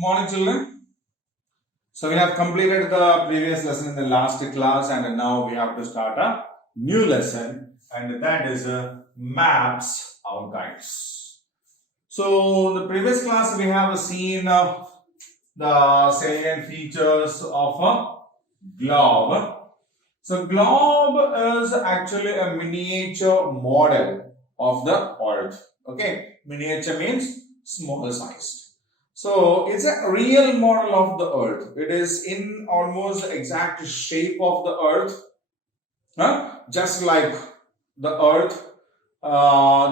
Morning, children. So we have completed the previous lesson in the last class, and now we have to start a new lesson, and that is maps or guides. So in the previous class we have seen the salient features of a globe. So globe is actually a miniature model of the Earth. Okay, miniature means small sized. So it's a real model of the Earth. It is in almost the exact shape of the Earth, just like the Earth.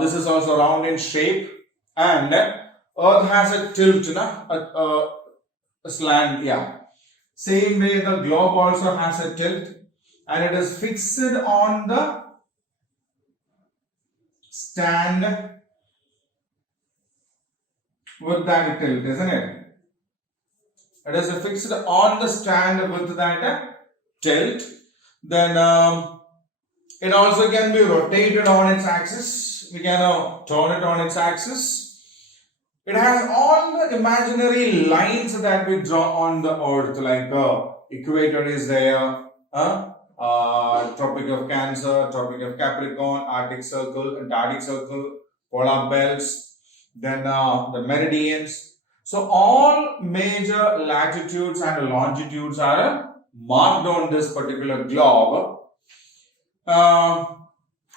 This is also round in shape, and Earth has a tilt, a slant. Yeah, same way the globe also has a tilt, and it is fixed on the stand with that tilt, isn't it? It is fixed on the stand with that tilt. Then it also can be rotated on its axis. We can turn it on its axis. It has all the imaginary lines that we draw on the Earth, like equator is there, Tropic of Cancer, Tropic of Capricorn, Arctic Circle, Antarctic Circle, polar belts. Then the meridians. So all major latitudes and longitudes are marked on this particular globe. All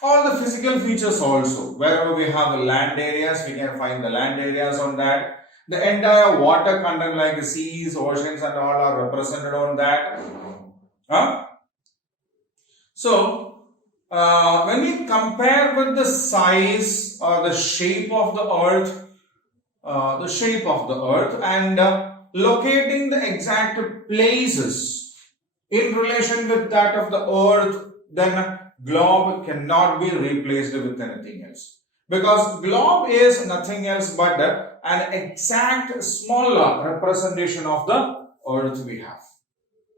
the physical features also. Wherever we have land areas, we can find the land areas on that. The entire water content like the seas, oceans and all are represented on that. So when we compare with the size or the shape of the Earth, and locating the exact places in relation with that of the Earth, then globe cannot be replaced with anything else, because globe is nothing else but an exact smaller representation of the Earth we have.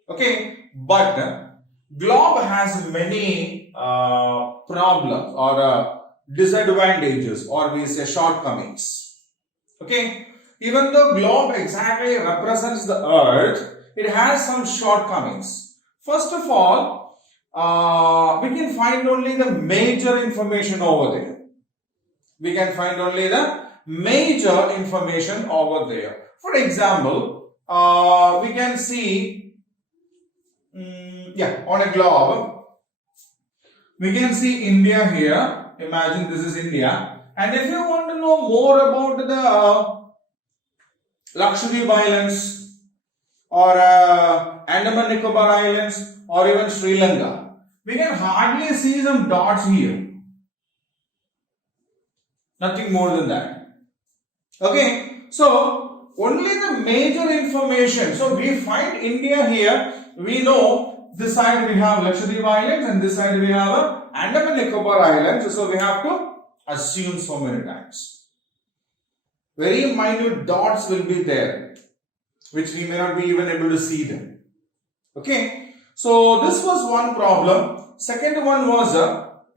Okay, but globe has many problems or disadvantages, or we say shortcomings. Okay, even though globe exactly represents the Earth, it has some shortcomings. First of all, we can find only the major information over there. We can find only the major information over there. For example, we can see, on a globe, we can see India here. Imagine this is India. And if you want to know more about the Lakshadweep Islands or Andaman Nicobar Islands or even Sri Lanka, we can hardly see some dots here. Nothing more than that. Okay, so only the major information. So we find India here. We know this side we have Lakshadweep Islands and this side we have Andaman Nicobar Islands. So we have to assume so many times. Very minute dots will be there, which we may not be even able to see them. Okay, so this was one problem. Second one was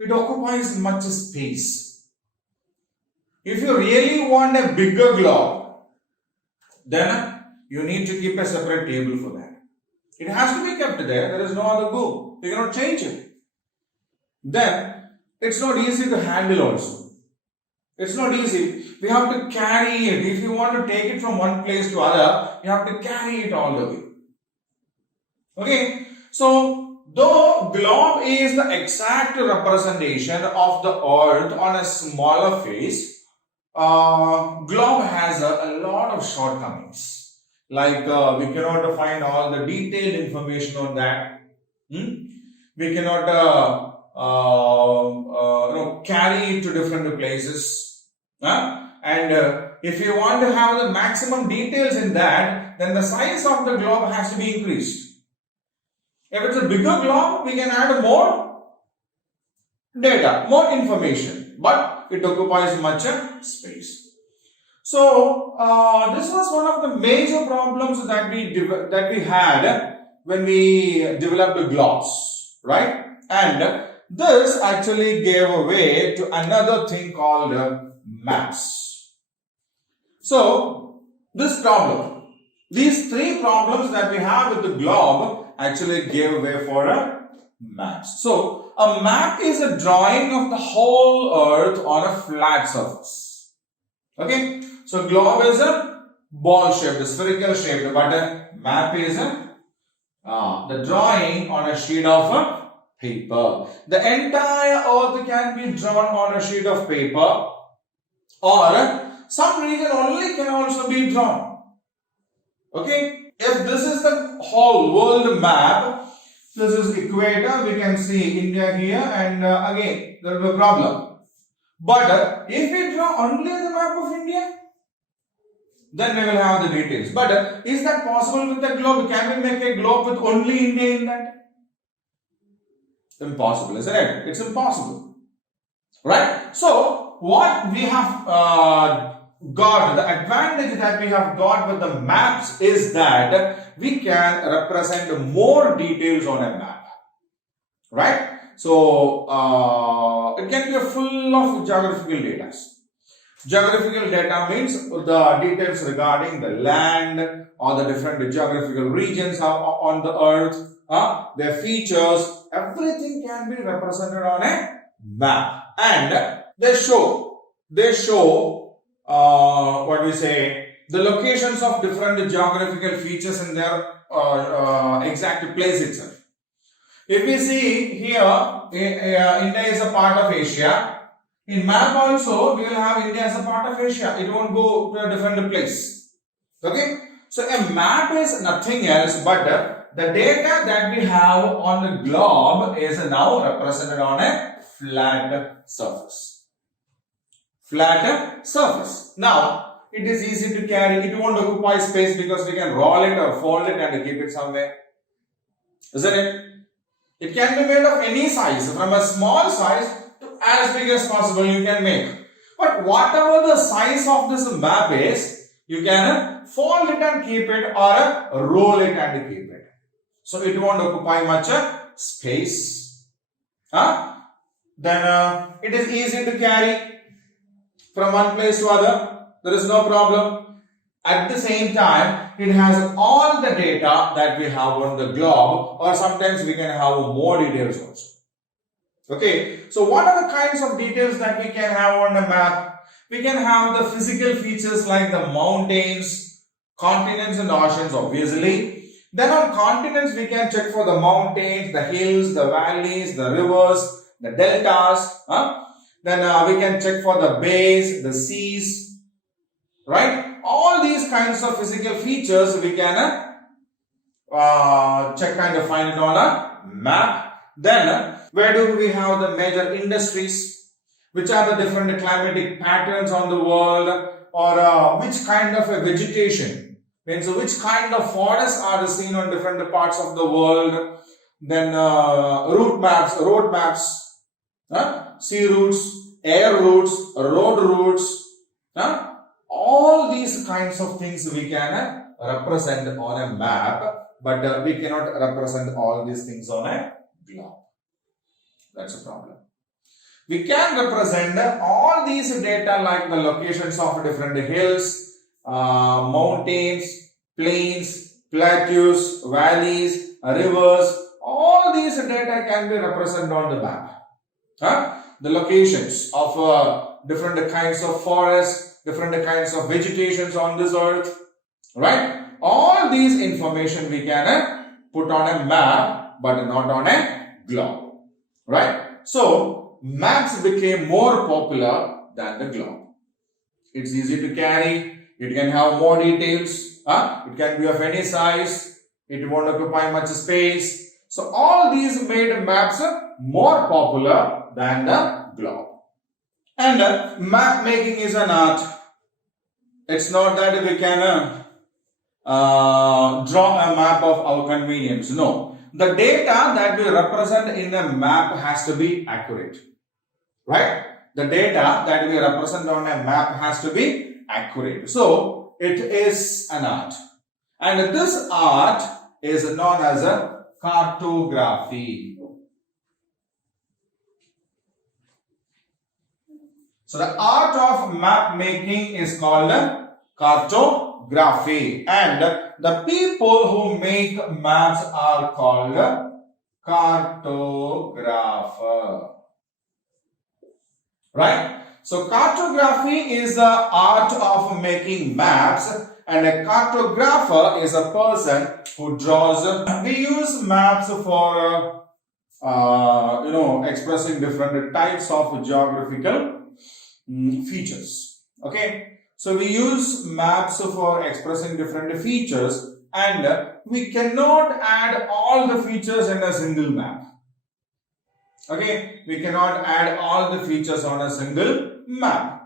it occupies much space. If you really want a bigger globe, then you need to keep a separate table for that. It has to be kept there. There is no other go. You cannot change it. Then it's not easy to handle also. It's not easy. We have to carry it. If you want to take it from one place to other, you have to carry it all the way. Okay. So, though globe is the exact representation of the Earth on a smaller face, globe has a lot of shortcomings. Like we cannot find all the detailed information on that. We cannot carry it to different places, and if you want to have the maximum details in that, then the size of the globe has to be increased. If it's a bigger globe, we can add more data, more information, but it occupies much space. So this was one of the major problems that we had when we developed the globes, right? And this actually gave way to another thing called maps. So this problem, These three problems that we have with the globe actually gave way for a map. So, a map is a drawing of the whole earth on a flat surface. Okay? So, globe is a ball shaped, spherical shaped, but a map is the drawing on a sheet of paper. The entire earth can be drawn on a sheet of paper, or some region only can also be drawn. Okay? If this is the whole world map, this is equator, we can see India here, and again there will be a problem. But if we draw only the map of India, then we will have the details. But is that possible with the globe? Can we make a globe with only India in that? Impossible, isn't it? It's impossible. Right? So, what we have got, the advantage that we have got with the maps is that we can represent more details on a map. Right? So, it can be full of geographical data. Geographical data means the details regarding the land or the different geographical regions on the earth, their features, everything can be represented on a map. And they show what we say, the locations of different geographical features in their exact place itself. If we see here, India is a part of Asia. In map also, we will have India as a part of Asia. It won't go to a different place. Okay? So, a map is nothing else but the data that we have on the globe is now represented on a flat surface. Flat surface. Now, it is easy to carry. It won't occupy space because we can roll it or fold it and keep it somewhere. Isn't it? It can be made of any size, from a small size to as big as possible you can make. But whatever the size of this map is, you can fold it and keep it, or roll it and keep it. So it won't occupy much space. Then it is easy to carry from one place to other. There is no problem. At the same time, it has all the data that we have on the globe, or sometimes we can have more details also. Okay, so what are the kinds of details that we can have on the map? We can have the physical features like the mountains, continents and oceans obviously. Then on continents we can check for the mountains, the hills, the valleys, the rivers, the deltas. Then we can check for the bays, the seas, right? All these kinds of physical features we can check and find it on a map. Then where do we have the major industries? Which are the different climatic patterns on the world, or which kind of a vegetation? Means which kind of forests are seen on different parts of the world? Then road maps, sea routes, air routes, road routes. All these kinds of things we can represent on a map, but we cannot represent all these things on a globe. That's a problem. We can represent all these data like the locations of different hills, mountains, plains, plateaus, valleys, rivers. All these data can be represented on the map. The locations of different kinds of forests, different kinds of vegetations on this earth, right? All these information we can put on a map, but not on a globe, right? So, maps became more popular than the globe. It's easy to carry, it can have more details, it can be of any size, it won't occupy much space. So, all these made maps more popular than the globe. And map making is an art. It's not that we can draw a map of our convenience. No. The data that we represent in a map has to be accurate. Right? The data that we represent on a map has to be accurate. So, it is an art. And this art is known as a cartography. So, the art of map making is called cartography. cartography, and the people who make maps are called cartographer. Right? So cartography is the art of making maps, and a cartographer is a person who draws. We use maps for expressing different types of geographical features. Okay, so we use maps for expressing different features, and we cannot add all the features in a single map. Okay, we cannot add all the features on a single map.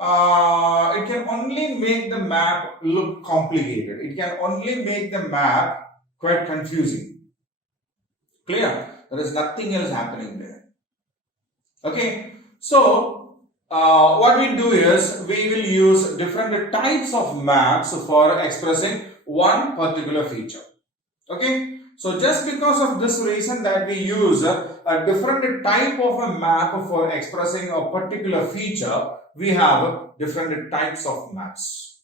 It can only make the map look complicated. It can only make the map quite confusing. Clear? There is nothing else happening there. Okay, so what we do is we will use different types of maps for expressing one particular feature. Okay, so just because of this reason that we use a different type of a map for expressing a particular feature, we have different types of maps.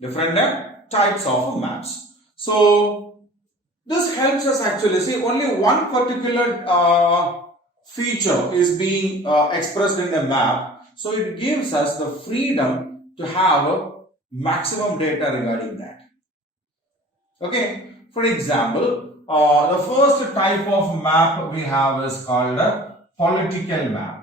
Different types of maps. So this helps us actually see only one particular feature is being expressed in the map. So it gives us the freedom to have maximum data regarding that. Okay, for example, the first type of map we have is called a political map.